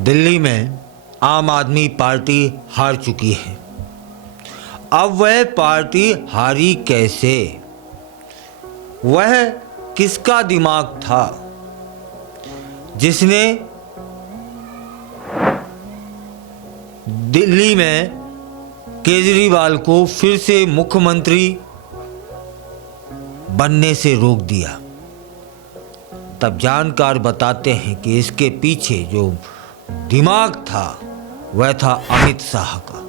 दिल्ली में आम आदमी पार्टी हार चुकी है। अब वह पार्टी हारी कैसे? वह किसका दिमाग था जिसने दिल्ली में केजरीवाल को फिर से मुख्यमंत्री बनने से रोक दिया? तब जानकार बताते हैं कि इसके पीछे जो दिमाग था वह था अमित शाह का।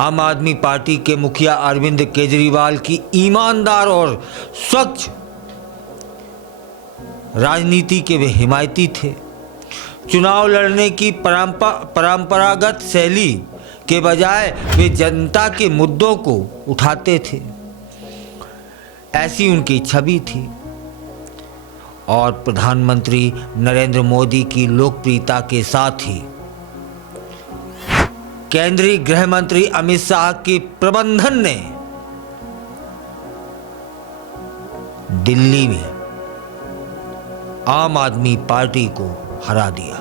आम आदमी पार्टी के मुखिया अरविंद केजरीवाल की ईमानदार और स्वच्छ राजनीति के वे हिमायती थे। चुनाव लड़ने की परंपरागत शैली के बजाय वे जनता के मुद्दों को उठाते थे, ऐसी उनकी छवि थी। और प्रधानमंत्री नरेंद्र मोदी की लोकप्रियता के साथ ही केंद्रीय गृह मंत्री अमित शाह के प्रबंधन ने दिल्ली में आम आदमी पार्टी को हरा दिया।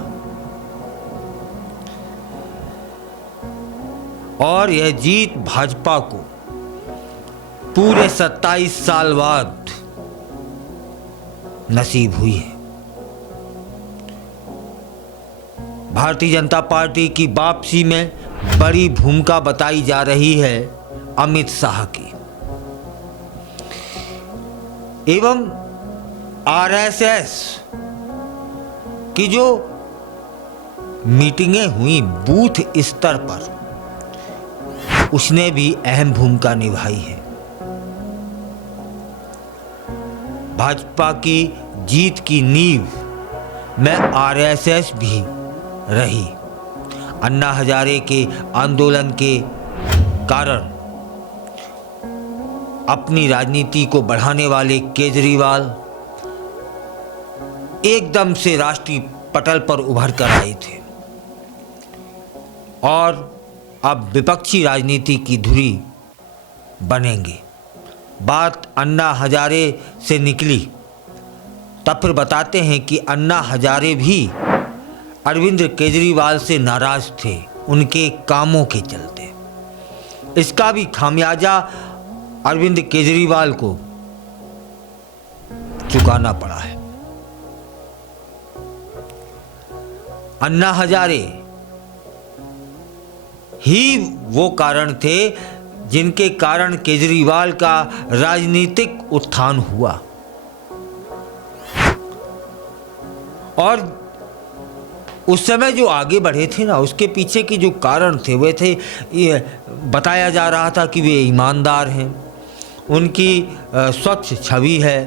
और यह जीत भाजपा को पूरे 27 साल बाद नसीब हुई है। भारतीय जनता पार्टी की वापसी में बड़ी भूमिका बताई जा रही है अमित शाह की। एवं आरएसएस की जो मीटिंगें हुई बूथ स्तर पर, उसने भी अहम भूमिका निभाई है। भाजपा की जीत की नींव में आरएसएस भी रही। अन्ना हजारे के आंदोलन के कारण अपनी राजनीति को बढ़ाने वाले केजरीवाल एकदम से राष्ट्रीय पटल पर उभर कर आए थे और अब विपक्षी राजनीति की धुरी बनेंगे। बात अन्ना हजारे से निकली तब फिर बताते हैं कि अन्ना हजारे भी अरविंद केजरीवाल से नाराज थे उनके कामों के चलते। इसका भी खामियाजा अरविंद केजरीवाल को चुकाना पड़ा है। अन्ना हजारे ही वो कारण थे जिनके कारण केजरीवाल का राजनीतिक उत्थान हुआ। और उस समय जो आगे बढ़े थे ना, उसके पीछे की जो कारण थे वे थे, ये बताया जा रहा था कि वे ईमानदार हैं, उनकी स्वच्छ छवि है,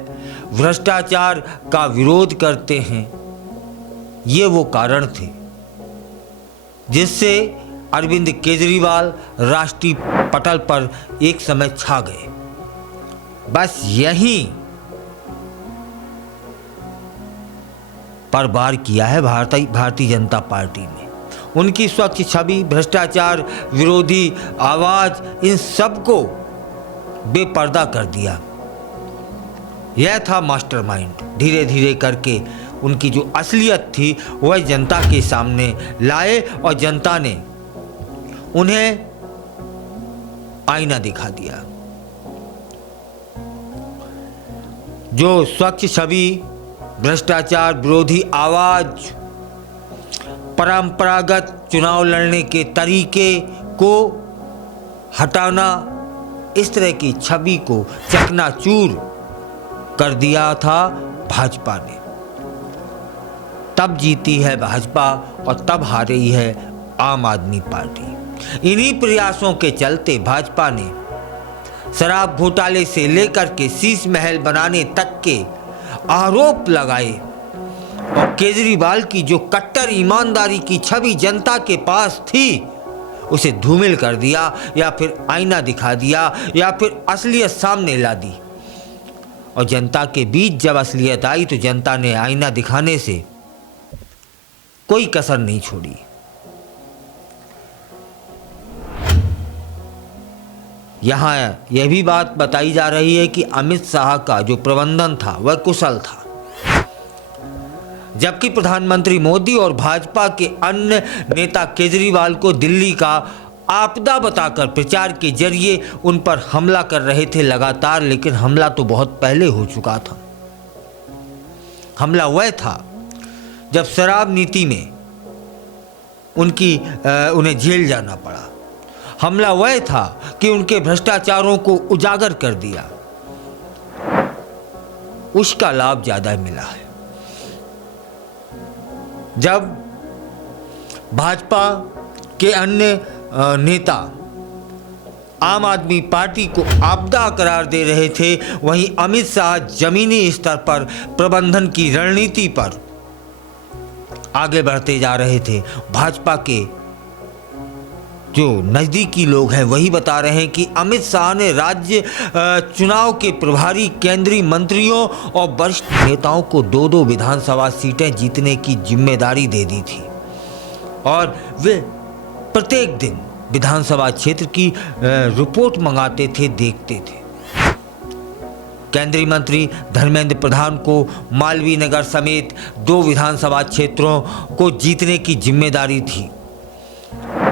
भ्रष्टाचार का विरोध करते हैं। ये वो कारण थे जिससे अरविंद केजरीवाल राष्ट्रीय पटल पर एक समय छा गए। बस यही पर वार किया है भारतीय जनता पार्टी ने। उनकी स्वच्छ छवि, भ्रष्टाचार विरोधी आवाज, इन सबको बेपर्दा कर दिया। यह था मास्टरमाइंड। धीरे धीरे करके उनकी जो असलियत थी वह जनता के सामने लाए और जनता ने उन्हें आईना दिखा दिया। जो स्वच्छ छवि, भ्रष्टाचार विरोधी आवाज, परंपरागत चुनाव लड़ने के तरीके को हटाना, इस तरह की छवि को चकनाचूर कर दिया था भाजपा ने। तब जीती है भाजपा और तब हारी है आम आदमी पार्टी। इन्हीं प्रयासों के चलते भाजपा ने शराब घोटाले से लेकर के शीश महल बनाने तक के आरोप लगाए और केजरीवाल की जो कट्टर ईमानदारी की छवि जनता के पास थी उसे धूमिल कर दिया, या फिर आईना दिखा दिया, या फिर असलियत सामने ला दी। और जनता के बीच जब असलियत आई तो जनता ने आईना दिखाने से कोई कसर नहीं छोड़ी। यहाँ यह भी बात बताई जा रही है कि अमित शाह का जो प्रबंधन था वह कुशल था। जबकि प्रधानमंत्री मोदी और भाजपा के अन्य नेता केजरीवाल को दिल्ली का आपदा बताकर प्रचार के जरिए उन पर हमला कर रहे थे लगातार। लेकिन हमला तो बहुत पहले हो चुका था। हमला वह था जब शराब नीति में उन्हें जेल जाना पड़ा। हमला वह था कि उनके भ्रष्टाचारों को उजागर कर दिया। उसका लाभ ज्यादा मिला है। जब भाजपा के अन्य नेता आम आदमी पार्टी को आपदा करार दे रहे थे, वहीं अमित शाह जमीनी स्तर पर प्रबंधन की रणनीति पर आगे बढ़ते जा रहे थे। भाजपा के जो नज़दीकी लोग हैं वही बता रहे हैं कि अमित शाह ने राज्य चुनाव के प्रभारी केंद्रीय मंत्रियों और वरिष्ठ नेताओं को 2-2 विधानसभा सीटें जीतने की जिम्मेदारी दे दी थी और वे प्रत्येक दिन विधानसभा क्षेत्र की रिपोर्ट मंगाते थे, देखते थे। केंद्रीय मंत्री धर्मेंद्र प्रधान को मालवीय नगर समेत 2 विधानसभा क्षेत्रों को जीतने की जिम्मेदारी थी।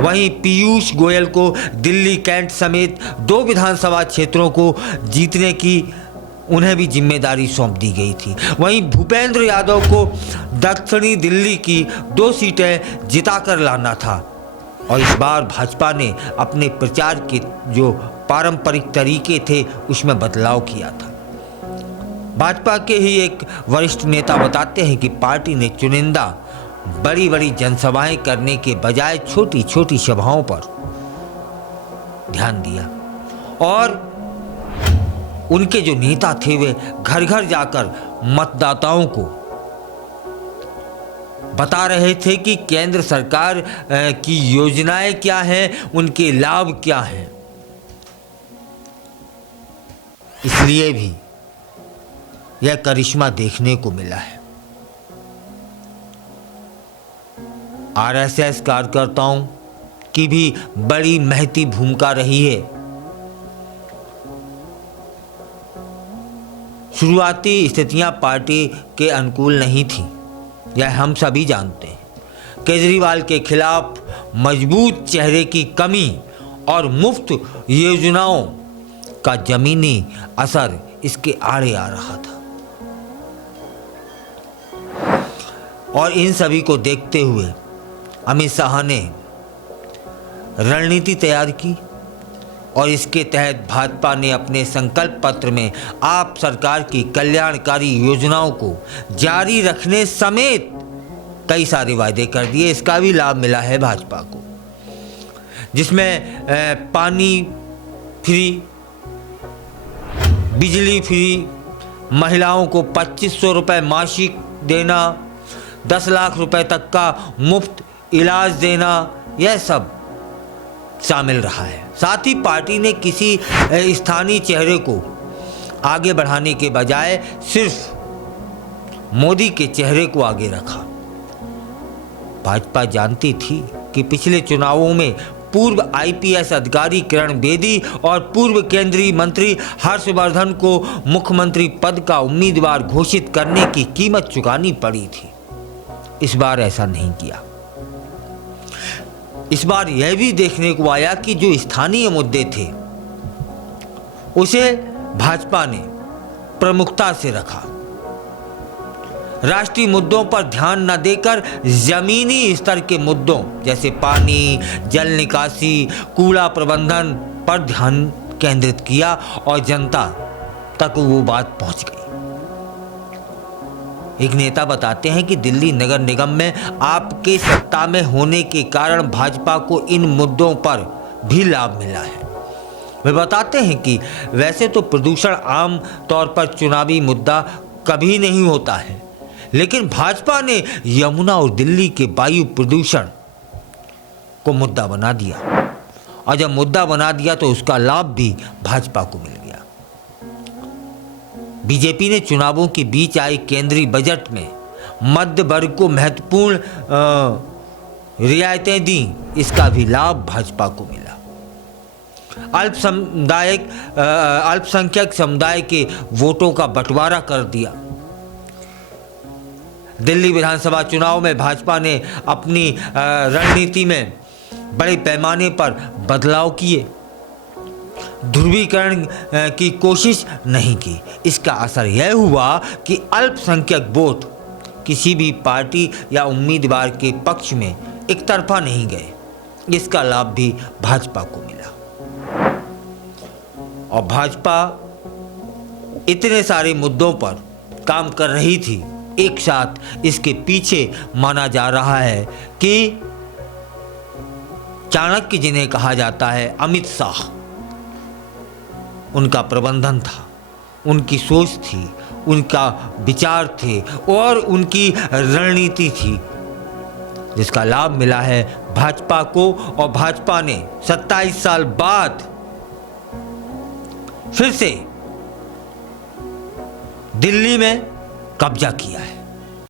वहीं पीयूष गोयल को दिल्ली कैंट समेत 2 विधानसभा क्षेत्रों को जीतने की उन्हें भी जिम्मेदारी सौंप दी गई थी। वहीं भूपेंद्र यादव को दक्षिणी दिल्ली की 2 सीटें जिताकर लाना था और इस बार भाजपा ने अपने प्रचार के जो पारंपरिक तरीके थे उसमें बदलाव किया था। भाजपा के ही एक वरिष्ठ नेता बताते हैं कि पार्टी ने चुनिंदा बड़ी बड़ी जनसभाएं करने के बजाय छोटी छोटी सभाओं पर ध्यान दिया और उनके जो नेता थे वे घर घर जाकर मतदाताओं को बता रहे थे कि केंद्र सरकार की योजनाएं क्या हैं, उनके लाभ क्या हैं। इसलिए भी यह करिश्मा देखने को मिला है। आरएसएस कार्यकर्ताओं की भी बड़ी महती भूमिका रही है। शुरुआती स्थितियां पार्टी के अनुकूल नहीं थी, यह हम सभी जानते हैं। केजरीवाल के खिलाफ मजबूत चेहरे की कमी और मुफ्त योजनाओं का जमीनी असर इसके आड़े आ रहा था और इन सभी को देखते हुए अमित शाह ने रणनीति तैयार की और इसके तहत भाजपा ने अपने संकल्प पत्र में आप सरकार की कल्याणकारी योजनाओं को जारी रखने समेत कई सारे वायदे कर दिए। इसका भी लाभ मिला है भाजपा को, जिसमें पानी फ्री, बिजली फ्री, महिलाओं को 2500 रुपये मासिक देना, 10 लाख रुपए तक का मुफ्त इलाज देना, यह सब शामिल रहा है। साथ ही पार्टी ने किसी स्थानीय चेहरे को आगे बढ़ाने के बजाय सिर्फ मोदी के चेहरे को आगे रखा। भाजपा जानती थी कि पिछले चुनावों में पूर्व आईपीएस अधिकारी किरण बेदी और पूर्व केंद्रीय मंत्री हर्षवर्धन को मुख्यमंत्री पद का उम्मीदवार घोषित करने की कीमत चुकानी पड़ी थी। इस बार ऐसा नहीं किया। इस बार यह भी देखने को आया कि जो स्थानीय मुद्दे थे उसे भाजपा ने प्रमुखता से रखा। राष्ट्रीय मुद्दों पर ध्यान न देकर जमीनी स्तर के मुद्दों जैसे पानी, जल निकासी, कूड़ा प्रबंधन पर ध्यान केंद्रित किया और जनता तक वो बात पहुंच गई। एक नेता बताते हैं कि दिल्ली नगर निगम में आपके सत्ता में होने के कारण भाजपा को इन मुद्दों पर भी लाभ मिला है। वे बताते हैं कि वैसे तो प्रदूषण आम तौर पर चुनावी मुद्दा कभी नहीं होता है, लेकिन भाजपा ने यमुना और दिल्ली के वायु प्रदूषण को मुद्दा बना दिया और जब मुद्दा बना दिया तो उसका लाभ भी भाजपा को मिल गया। बीजेपी ने चुनावों के बीच आए केंद्रीय बजट में मध्य वर्ग को महत्वपूर्ण रियायतें दी, इसका भी लाभ भाजपा को मिला। अल्पसंख्यक समुदाय के वोटों का बंटवारा कर दिया। दिल्ली विधानसभा चुनाव में भाजपा ने अपनी रणनीति में बड़े पैमाने पर बदलाव किए, ध्रुवीकरण की कोशिश नहीं की। इसका असर यह हुआ कि अल्पसंख्यक वोट किसी भी पार्टी या उम्मीदवार के पक्ष में एक तरफा नहीं गए। इसका लाभ भी भाजपा को मिला और भाजपा इतने सारे मुद्दों पर काम कर रही थी। एक साथ इसके पीछे माना जा रहा है कि चाणक्य जिन्हें कहा जाता है अमित शाह, उनका प्रबंधन था, उनकी सोच थी, उनका विचार थे और उनकी रणनीति थी, जिसका लाभ मिला है भाजपा को। और भाजपा ने 27 साल बाद फिर से दिल्ली में कब्जा किया है।